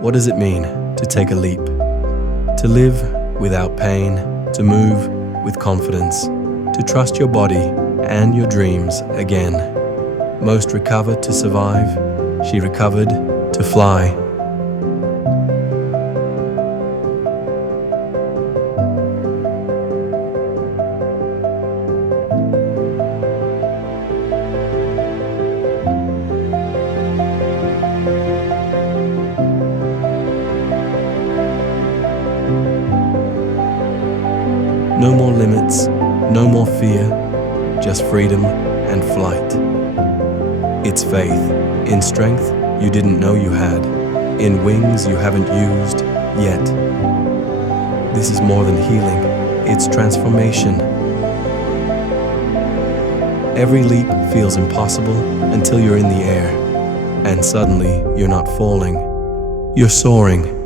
What does it mean to take a leap? To live without pain, to move with confidence, to trust your body and your dreams again. Most recover to survive, she recovered to fly. No more limits, no more fear, just freedom and flight. It's faith, in strength you didn't know you had, in wings you haven't used yet. This is more than healing, it's transformation. Every leap feels impossible until you're in the air, and suddenly you're not falling, you're soaring.